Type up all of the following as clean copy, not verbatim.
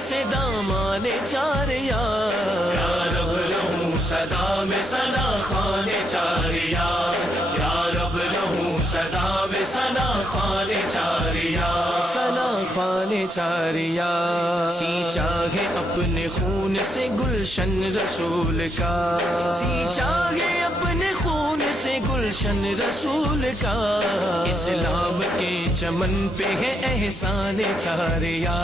سے دامان چاریا یا رب لہوں صدا میں ثنا خوان چاریا یا رب لہوں صدا میں ثنا خوان چاریا ثنا خوان چاریا سینچا ہے اپنے خون سے گلشن رسول کا سینچا ہے اپنے خون سے گلشن رسول کا اسلام کے چمن پہ ہے احسان چاریا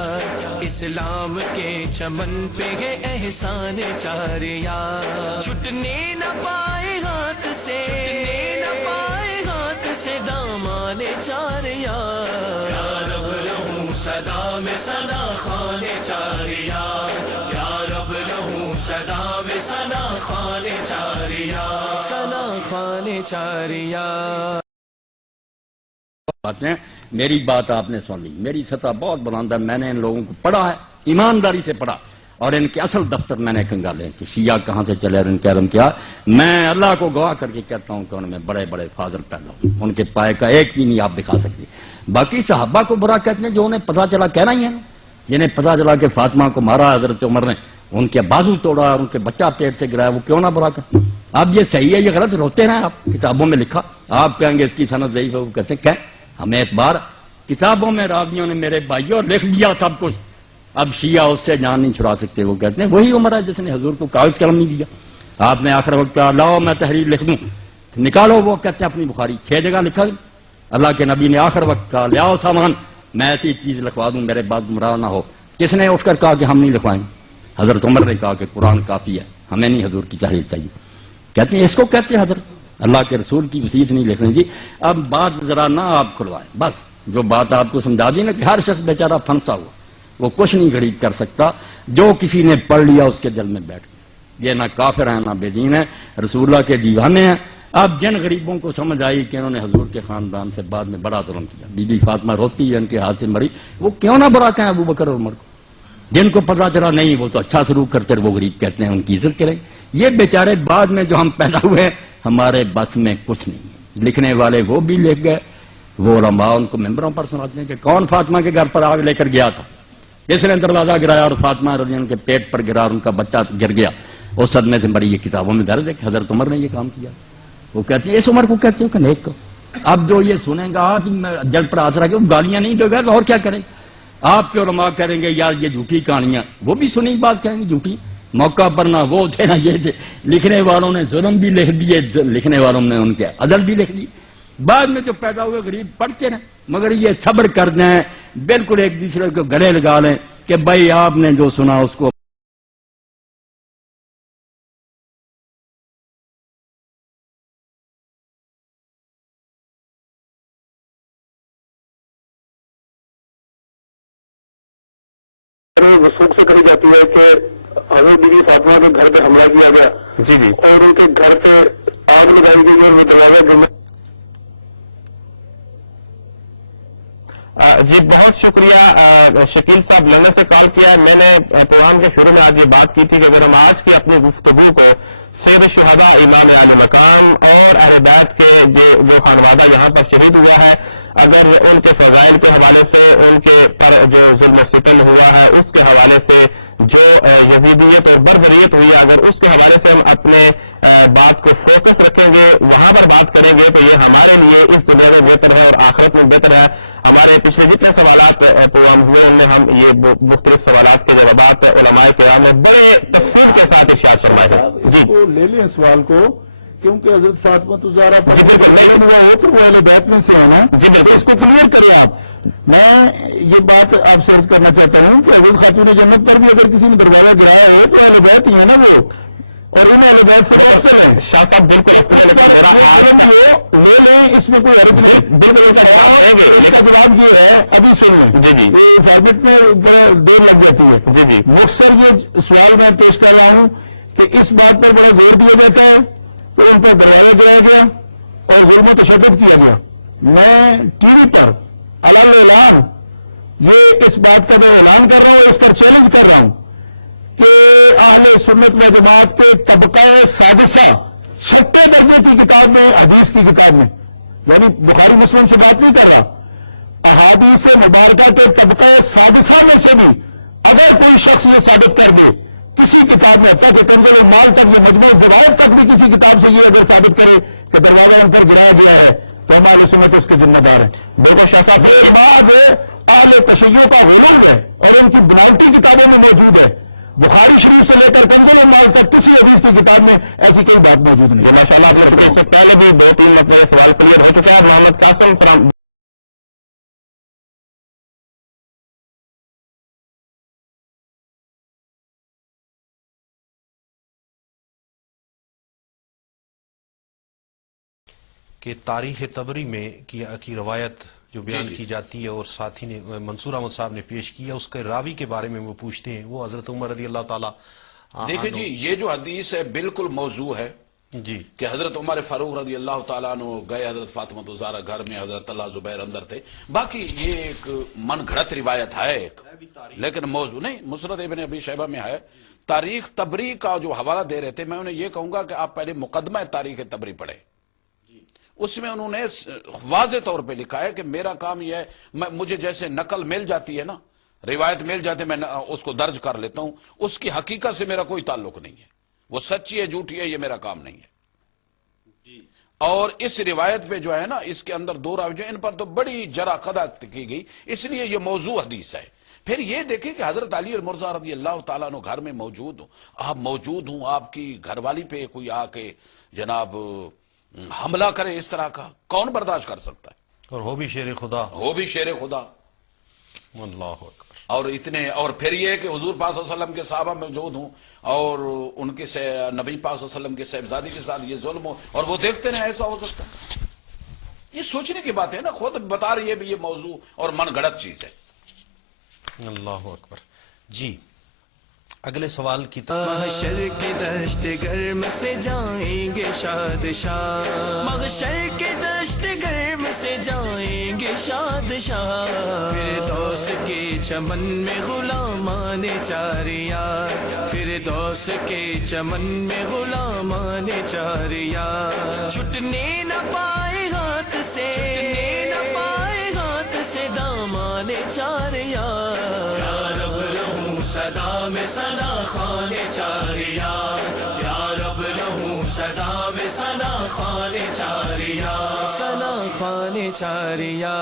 اسلام کے چمن پہ ہے احسان چاریا چھٹنے نہ پائے ہاتھ سے دامان چاریا یا رب لہوں صدا میں ثنا خوان چاریا یا رب لہوں صدا میں ثنا خوان چاریا ثنا خوان چاریا باتیں میری بات آپ نے سن لی، میری سطح بہت بلند ہے، میں نے ان لوگوں کو پڑھا ہے، ایمانداری سے پڑھا، اور ان کے اصل دفتر میں نے کنگالے کہ شیعہ کہاں سے چلے اور ان کے علم کیا. میں اللہ کو گواہ کر کے کہتا ہوں کہ ان میں بڑے بڑے فاضل پیدا ہوں، ان کے پائے کا ایک بھی نہیں آپ دکھا سکتے. باقی صحابہ کو برا کہتے ہیں جو انہیں پتا چلا، کہنا ہی ہے جنہیں پتا چلا کہ فاطمہ کو مارا حضرت عمر نے، ان کے بازو توڑا اور ان کے بچہ پیٹ سے گرایا، وہ کیوں نہ برا کرتے؟ اب یہ صحیح ہے یہ غلط روتے ہیں آپ، کتابوں میں لکھا، آپ کہیں گے اس کی سند ضعیف ہے، وہ کہتے ہیں کہ ہمیں ایک بار کتابوں میں راویوں نے میرے بھائیوں لکھ لیا سب کچھ، اب شیعہ اس سے جان نہیں چھڑا سکتے. وہ کہتے ہیں وہی عمر ہے جس نے حضور کو کاغذ قلم نہیں دیا. آپ نے آخر وقت کہا لاؤ میں تحریر لکھ دوں، نکالو. وہ کہتے ہیں اپنی بخاری 6 جگہ لکھا. اللہ کے نبی نے آخر وقت کہا لیاؤ سامان میں ایسی چیز لکھوا دوں میرے بعد گمراہ نہ ہو. کس نے اٹھ کر کہا کہ ہم نہیں لکھوائیں؟ حضرت عمر نے کہا کہ قرآن کافی ہے، ہمیں نہیں حضور کی تحریر چاہیے. کہتے ہیں اس کو کہتے ہیں حضرت اللہ کے رسول کی وصیت نہیں لکھنے دی. اب بات ذرا نہ آپ کھلوائیں، بس جو بات آپ کو سمجھا دی نا کہ ہر شخص بیچارہ پھنسا ہوا، وہ کچھ نہیں گھڑی کر سکتا. جو کسی نے پڑھ لیا اس کے دل میں بیٹھ گیا. یہ نہ کافر ہیں نہ بے دین ہے، رسول اللہ کے دیوانے ہیں. اب جن غریبوں کو سمجھ آئی کہ انہوں نے حضور کے خاندان سے بعد میں بڑا ظلم کیا، بی بی فاطمہ روتی ہے ان کے ہاتھ سے مری، وہ کیوں نہ برا کہیں ابو بکر اور عمر کو؟ جن کو پتا چلا نہیں وہ تو اچھا سلوک کرتے، وہ غریب کہتے ہیں ان کی عزت کریں. یہ بیچارے بعد میں جو ہم پیدا ہوئے ہمارے بس میں کچھ نہیں. لکھنے والے وہ بھی لکھ گئے، وہ علماء ان کو ممبروں پر سناتے ہیں کہ کون فاطمہ کے گھر پر آگ لے کر گیا تھا، جس نے دروازہ گرایا اور فاطمہ رضی اللہ عنہ کے پیٹ پر گرا اور ان کا بچہ گر گیا، اس صدمے سے مری. یہ کتابوں میں درج ہے کہ حضرت عمر نے یہ کام کیا. وہ کہتے ہیں اس عمر کو کہتے ہو کہ نیک کو. اب جو یہ سنیں گا آپ جل پر آسرا کے گالیاں نہیں دے گا تو اور کیا کریں؟ آپ کے علماء کریں گے یار یہ جھوٹی کہانیاں، وہ بھی سنی بات کہیں گے جھوٹی. موقع پر نہ وہ تھے نہ یہ تھے. لکھنے والوں نے ظلم بھی لکھ دیے، لکھنے والوں نے ان کے عدل بھی لکھ دی. بعد میں جو پیدا ہوئے غریب پڑھتے رہے، مگر یہ صبر کر دیں، بالکل ایک دوسرے کو گلے لگا لیں کہ بھائی آپ نے جو سنا اس کو وثوق سے کہی جاتی ہے کہ حضرت بی بی فاطمہ کے گھر پہ حملہ کیا گیا جی جی اور ان کے گھر پہ آگ لگائی گئی اور وہ دروازہ گرنے. جی بہت شکریہ شکیل صاحب لندن سے کال کیا. میں نے پروگرام کے شروع میں آج یہ بات کی تھی کہ اگر ہم آج کی اپنی گفتگو کو سید الشہداء امام عالی مقام اور اہل بیت کے جو خانوادہ یہاں پر شہید ہوا ہے، اگر ان کے فضائل کے حوالے سے، ان کے پر جو ظلم و ستم ہوا ہے اس کے حوالے سے، جو یزیدیت اور بربریت ہوئی ہے، اگر اس کے حوالے سے ہم اپنے بات کو فوکس رکھیں گے، وہاں پر بات کریں گے تو یہ ہمارے لیے اس دنیا میں بہتر ہے اور آخرت میں بہتر ہے. ہمارے پچھلے جتنے سوالات پروگرام ہوئے ان میں ہم یہ مختلف سوالات کے جوابات علماء کرام نے بڑے تفصیل کے ساتھ ارشاد فرمائے ہیں. جی لے لیں سوال کو، کیونکہ حضرت فاطمہ الزہرا پر جی بالکل ہوا ہو تو وہ اہل بیت میں سے ہے نا. جی بالکل اس کو کلیئر کریں آپ. میں یہ بات آپ سے عرض کرنا چاہتا ہوں کہ حضرت خاتون جنت پر بھی اگر کسی نے دروازہ گرایا ہو تو اہل بیت ہی ہے نا وہ، اور ان اہل بیت سے افضل ہیں. شاہ صاحب بالکل افضل ہے، لیکن میرا لے لیں، اس میں کوئی حرج نہیں. بالکل اس کا جواب یہ ہے، ابھی سن لیں. جی جی فارمیٹ میں بڑا دیر لگ جاتی ہے. جی جی مختصر یہ سوال میں پیش کر رہا ہوں کہ اس بات پر بڑا زور دیا جاتا ہے کہ ان پر دروازہ گرایا گیا اور ظلم و تشدد کیا گیا. میں ٹی وی پر اعلان یہ اس بات کا میں اعلان کر رہا ہوں، اس پر چیلنج کر رہا ہوں کہ اہل سنت و جماعت کے طبقہ سادسہ 6 درجے کی کتاب میں، حدیث کی کتاب میں، یعنی بخاری مسلم سے بات نہیں کر رہا، احادیث مبارکہ کے طبقہ سادسہ میں سے بھی اگر کوئی شخص یہ ثابت کر دے کسی کتاب میں، حتیٰ کہ کنز المال تک، یہ مجموع الزوائد تک بھی کسی کتاب سے یہ اگر ثابت کرے کہ دروازہ ان پر گرایا گیا ہے، تو ہم اہل سنت اس کے ذمہ دار ہیں. بالکل شاہ صاحب، یہ بعض اہل تشیع کا غلو ہے اور ان کی بناوٹی کتابوں میں موجود ہے. بخاری شریف سے لے کر کنز المال تک کسی حدیث کی کتاب میں ایسی کوئی بات موجود نہیں. یہ ماشاءاللہ آپ نے چونکہ اس سے پہلے بھی 2-3 مرتبہ یہ سوال کلیئر ہو چکا ہے. محمد قاسم فرام کہ تاریخ تبری میں کی روایت جو بیان کی جاتی ہے اور ساتھی نے منصور احمد صاحب نے پیش کیا، اس کے راوی کے بارے میں وہ پوچھتے ہیں، وہ حضرت عمر رضی اللہ تعالیٰ دیکھیں جی، یہ جو حدیث ہے بالکل موضوع ہے جی کہ حضرت عمر فاروق رضی اللہ تعالیٰ عنہ گئے حضرت فاطمہ الزہرا گھر میں، حضرت طلحہ زبیر اندر تھے. باقی یہ ایک من گھڑت روایت ہے ایک، لیکن موضوع نہیں. مسند ابن ابی شیبہ میں ہے. تاریخ تبری کا جو حوالہ دے رہے تھے، میں انہیں یہ کہوں گا کہ آپ پہلے مقدمہ تاریخ تبری پڑھیں. اس میں انہوں نے واضح طور پہ لکھا ہے کہ میرا کام یہ ہے، مجھے جیسے نقل مل جاتی ہے نا، روایت مل جاتی ہے، میں اس کو درج کر لیتا ہوں. اس کی حقیقت سے میرا کوئی تعلق نہیں ہے، وہ سچی ہے جھوٹی ہے، یہ میرا کام نہیں ہے. اور اس روایت پہ جو ہے نا، اس کے اندر 2 راوی جو ان پر تو بڑی جرح قدح کی گئی، اس لیے یہ موضوع حدیث ہے. پھر یہ دیکھیں کہ حضرت علی المرضی رضی اللہ تعالیٰ عنہ گھر میں موجود ہوں، آپ موجود ہوں، آپ کی گھر والی پہ کوئی آ کے جناب حملہ کرے اس طرح کا، کون برداشت کر سکتا ہے؟ اور ہو بھی شیر خدا. ہو بھی شیر خدا. اللہ اکبر. اور اتنے، اور پھر یہ کہ حضور پاک صلی اللہ علیہ وسلم کے صحابہ موجود ہوں اور ان کے نبی پاک صلی اللہ علیہ وسلم کے صاحبزادی کے ساتھ یہ ظلم ہو، اور وہ دیکھتے ہیں ایسا ہو سکتا ہے. یہ سوچنے کی بات ہے نا، خود بتا رہی ہے بھی یہ موضوع اور من گھڑت چیز ہے. اللہ اکبر. جی اگلے سوال کی محشر کے دشت گرم سے جائیں گے شادشاہ، محشر کے دشت گرم سے جائیں گے شادشاہ، فردوس کے چمن میں غلامان چاریا، فردوس کے چمن میں غلامان چاریا، چھٹنے نہ پائے ہاتھ سے، چھٹنے نہ پائے ہاتھ سے دامان چاریا. یا رب لہو صدا میں ثنا خوان چاریا، یا رب لہو صدا میں ثنا خوان چاریا، ثنا خوان چاریا.